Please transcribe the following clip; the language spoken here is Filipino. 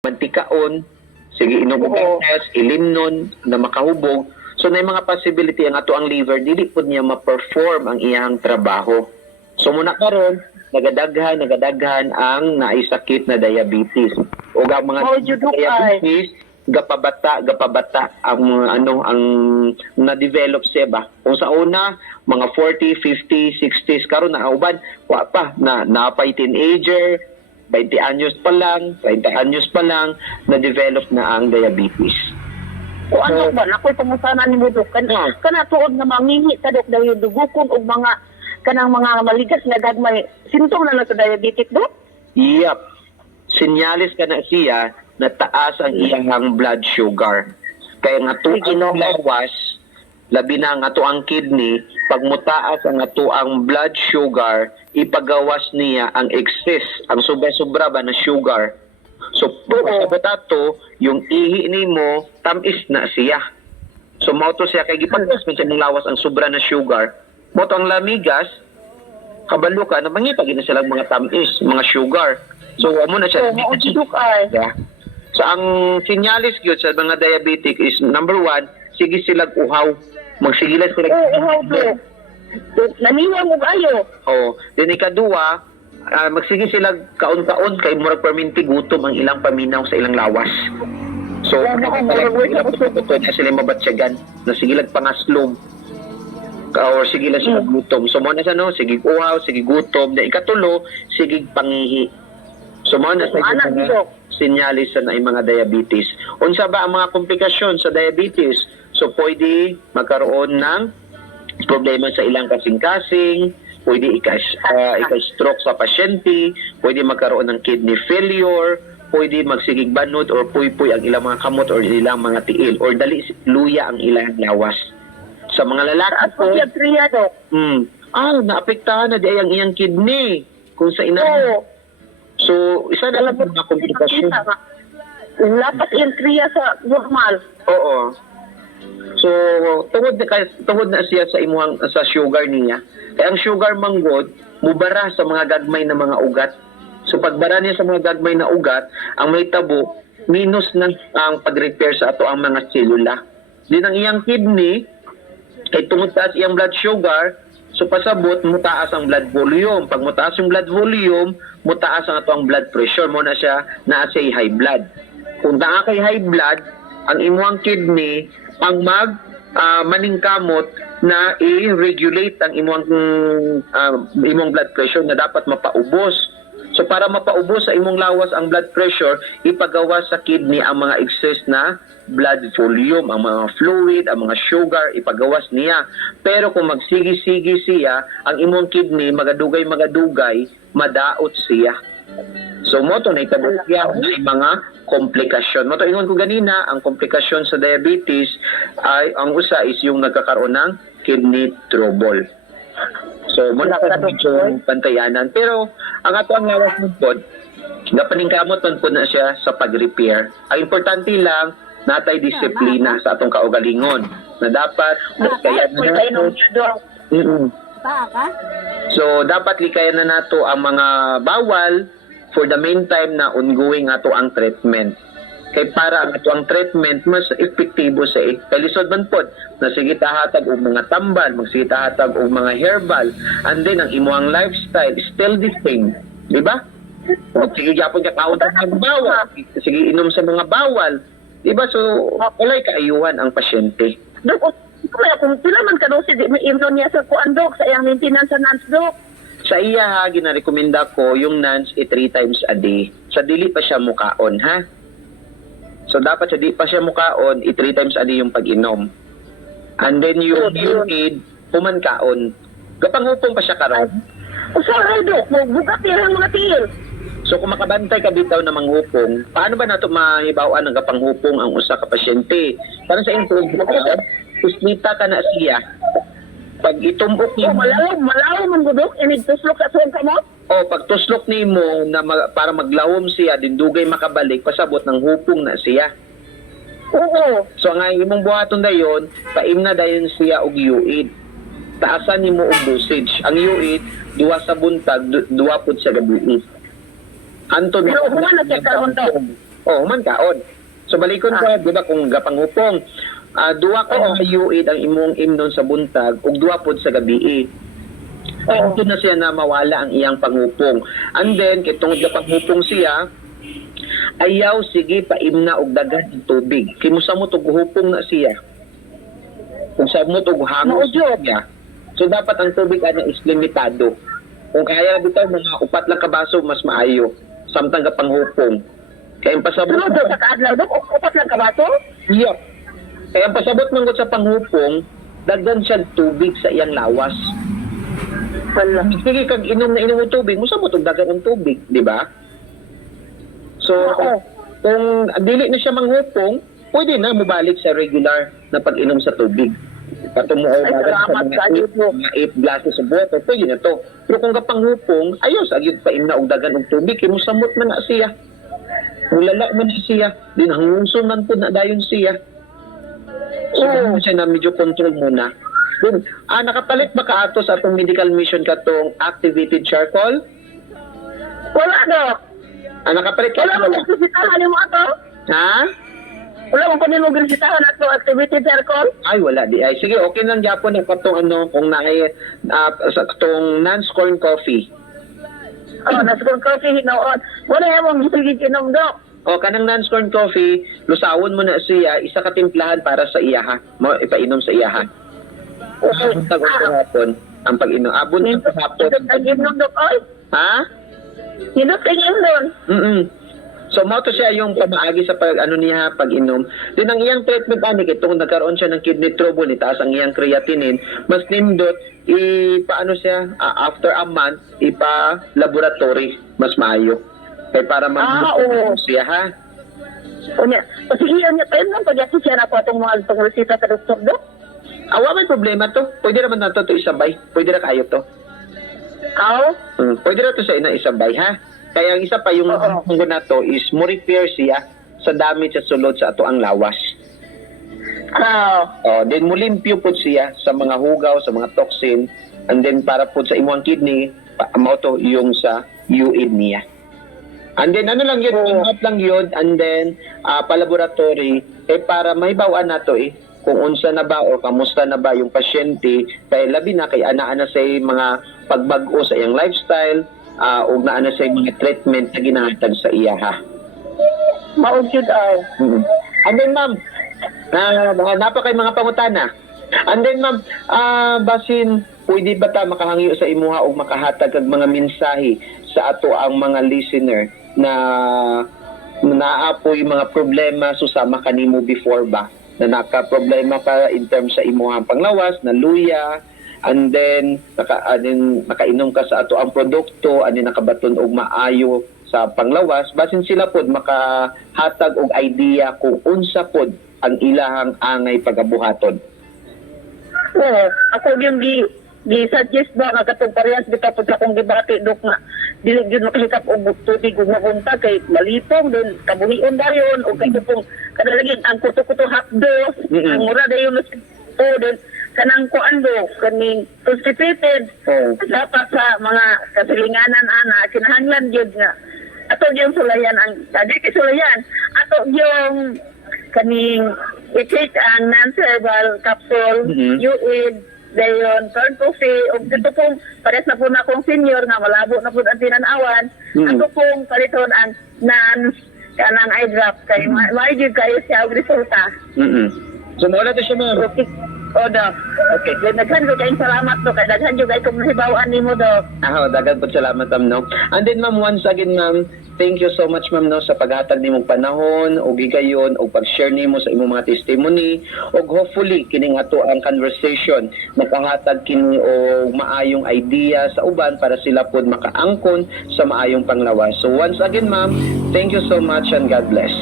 mantikaon, sige inom og gas, ilimnon na makahubog. So na mga possibility ang ato ang liver dili pud niya ma-perform ang iyang trabaho. So muna karon nagadaghan ang naisakit na diabetes. O ang mga diabetes gapabata ang ang na-develop siya ba. Kung sa una mga 40, 50, 60s karon na uban wa pa na napay teenager, 20 anyos pa lang, 30 anyos pa lang na-develop na ang diabetes. O ano ba, ako'y pamusana ni Budok. Kana tuod nga mangingi sa dok daw yung dugukon o mga kanang mga maligas na gagmay. Sintong na sa diabetic, Dok? Yep. Sinyalis ka na siya na taas ang iyang blood sugar. Kaya nga tuang lawas, labi na nga ang kidney, pag mutaas ang ang blood sugar, ipagawas niya ang excess, ang sobra-sobra ba na sugar. So, pagkasabot ato, yung ihi ni mo, tamis na siya. So, mauto siya, kaya gipagkas man siya ng lawas ang sobra na sugar. Mauto ang lamigas, kabalo ka, nabangipag na silang mga tamis, mga sugar. So, amo na siya. Yeah. So, ang sinyalis yun sa mga diabetic is, number 1, sige silang uhaw. Magsigilan sila. Uhaw po. Naniwa mo kayo. Oh, then ikaduwa, magsige sila kaon-kaon kay murag perminti gutom ang ilang paminaw sa ilang lawas. So, na sila mabatsyagan, na sige lang pangaslom. Or sige lang sila gutom. So, mo na sa no, sige uhaw, sige gutom. Na ikatulo, sige pangihi. So, mo na sa sinyalis na yung mga diabetes. Unsa ba ang mga komplikasyon sa diabetes? So, pwede magkaroon ng problema sa ilang kasing-kasing, pwede ika-stroke sa pasyente, pwede magkaroon ng kidney failure, pwede magsigig banod or puy-puy ang ilang mga kamot or ilang mga tiil, or dali luya ang ilang lawas. Sa mga lalaki po, naapektahan na di ang iyang kidney kung sa ina. So, isa na lang mga komplikasyon. Lapas yung kriya sa normal. Oo. So, tungod na siya sa imuhang sa sugar niya. Kaya ang sugar manggod, mubara sa mga gagmay na mga ugat. So, pagbara niya sa mga gagmay na ugat, ang may tabo, minus na ang pag-repair sa ato ang mga selula. Din ang iyang kidney, kay tungod taas iyang blood sugar, so pasabot, mutaas ang blood volume. Pag mutaas yung blood volume, mutaas ang ato ang blood pressure. Mo na siya na sa high blood. Kung naa kay high blood, ang imuhang kidney, ang maningkamot na i-regulate ang imong blood pressure na dapat mapaubos. So para mapaubos sa imong lawas ang blood pressure, ipagawas sa kidney ang mga excess na blood volume, ang mga fluid, ang mga sugar, ipagawas niya. Pero kung magsigi-sigi siya, ang imong kidney magadugay, madaot siya. So mo to na itabukya ang mga komplikasyon. Mo to ingon ko ganina, ang komplikasyon sa diabetes ay ang usa is yung nagkakaroon ng kidney trouble. So mo na medyo pantayanan, pero ang ato ang lawas mo pod napaningkamot man pod na siya sa pag-repair. Ang importante lang natay disiplina sa atong kaugalingon na dapat kaya So dapat likayan na nato ang mga bawal for the meantime na ongoing ato ang treatment. Kay para ang ato ang treatment mas epektibo sa kalisod man pod na sige tahatag og mga tambal, magsige tahatag og mga herbal, and then ang imuhang lifestyle is still the same, di ba? Sige gyapon ka kaon ng bawal, sige inom sa mga bawal, di ba? So walay kaayuhan ang pasyente. Dok, kung sila man kanusi di may imnon niya sa kuan dok sa iyang maintenance sa NANS dok. Sa iya ginarekomenda ko yung NANS 3 times a day. Sa dili pa siya mukaon, ha? So dapat sa di pa siya mukaon, 3 times a day yung pag-inom. And then yung need pumankaon. Gapangupong pa siya karon. Usahay dok, bugat niya ang mga tiil. So kung makabantay ka bitaw na manghupong, paano ba nato mahibawan ang gapanghupong ang usa ka pasyente? Para sa improvement, usnita ka na siya. Pag itumbok niyo, malaw man gudok, inig tuslok sa suwang kamot? O, pag tuslok nimo na para maglawom siya, dindugay makabalik, pasabot ng hupong na siya. Oo. So, nga imong buhaton dayon, paim na dayon siya og UID. Taasan nimo og dosage. Ang UID, 2 sa buntag, 2 pud sa gabi. Anton, pero human na siya karon daw. human kaon. So balikon ka, di ba, kung gapanghupong, duwa ka ang yuid ang imong imnon sa buntag, ug duwa pod sa gabi. Ito na siya na mawala ang iyang panghupong. And then, kitong gapanghupong siya, ayaw sige paimna og dagan ng tubig. Kimusa mo tug hupong na siya. Kung sa mo tug hangos siya. So dapat ang tubig ana is limitado. Kung kaya bitaw mga 4 lang ka baso mas maayo. Samtang ka panghupong. Kaya ang pasabot Sunod sa kaadlaw dok, upat lang ka ba to? Yup. Kaya ang pasabot man gud sa panghupong, daghan siya tubig sa iyang lawas. Wala. Sige kag inom na inom og tubig, musa mo tug daghan ng tubig, di ba? So, Oo. kung dili na siya manghupong, pwede na mubalik sa regular na pag-inom sa tubig. Patumuo Ay, sa salamat mga kayo po. 8 glasses of water, pwede na to. Pero kung kapanghupong, ayos, agyod pa imna og dagan og tubig, kay musamot man na siya. Mulala man na siya, dinahungso man po na dayon siya. So, Oo. siya na medyo control muna. Then, nakapalit ba ka ato sa atong medical mission katong activated charcoal? Wala dok. Nakapalit ka? Wala mo grisitahan mo ato. Ha? Wala mo kunin mo grisitahan ato activity circle. Ay, wala di. Ay, sige, okay lang Japon na katong kung sa katong non-scorn coffee. Oh, nasukon coffee hinoon. Wala mo sige inom dok. O, kanang non-scorn coffee, lusawon mo na siya, isa ka timplahan para sa iyaha. Mo, ipainom sa iyaha. Okay. Buntag sa hapon, ang pag-inom. Buntag sa hapon. Ito ang inom dok oy. Ha? Hinot ang inom. So, mo to siya yung pamaagi sa pag-inom. Din ang iyang treatment, itong nagkaroon siya ng kidney trouble, itaas ang iyang creatinine, mas nindot, paano siya, after a month, ipa-laboratory, mas maayo. Kaya para oo. siya, ha? Unya, sige niya pa yun, pag-yasi siya na po itong mga pangresita sa doktor dok. Awa may problema to. Pwede naman na to isabay. Pwede na kayo to. Aw? Pwede na to sa isabay, ha? Kaya ang isa pa yung munggo na to is mo repair siya sa damage at sulod sa ato ang lawas. Then mo limpyo po siya sa mga hugaw, sa mga toxin, and then para po sa imong kidney, mo to yung sa UID niya. And then ano lang yun, lang yun, and then pa-laboratory, para mahibawan na to kung unsa na ba o kamusta na ba yung pasyente, kaya labi na kay ana-ana sa mga pagbago sa iyang lifestyle, o naana sa mga treatment na ginahatag sa iya, ha? Maod yun aw. And then ma'am, napa kay mga pangutana. And then ma'am, basin pwede ba ta makahangyo sa imuha o makahatag kag mga mensahe sa ato ang mga listener na naapoy mga problema susama kanimo before ba? Na naka-problema ka in terms sa imuhang panglawas, na luya, and then nakainom ka sa ato ang produkto, and then nakabaton og maayo sa panglawas, basin sila pod makahatag og idea kung unsa pod ang ilahang angay pagabuhaton. Oo, ako yung gi-suggest ba nga katong parehas bitaw pod sa akong gibati dok nga dili gyud makahitap og tubig ug mapunta kay malipong din kabuhion dayon og kay pong kadalagin ang kuto-kuto hapdos ang mura dayon o din kanang kuando kaning constipated dapat sa mga kasilinganan ana kinahanglan gyud nga ato yung sulayan ang di kay sulayan ato yung kaning i-take ang non-cerebral capsule UID dayon corn coffee og dito pong pares na po na akong senior nga malabo na po ang tinanawan ako pong paliton ang kanang eye drop kay maigid kayo siya og resulta. So mo na to siya ma'am. Okay. O dok. Okay. Then daghan ko kayong salamat to kay daghan jud ay kung nahibawaan nimo dok. Dagan po salamat ma'am no. And then ma'am once again ma'am, thank you so much ma'am no sa paghatag nimong panahon og gigayon og pag-share nimo sa imong mga testimony og hopefully kining ato ang conversation makahatag kini og maayong idea sa uban para sila pod makaangkon sa maayong panglawas. So once again ma'am, thank you so much and God bless.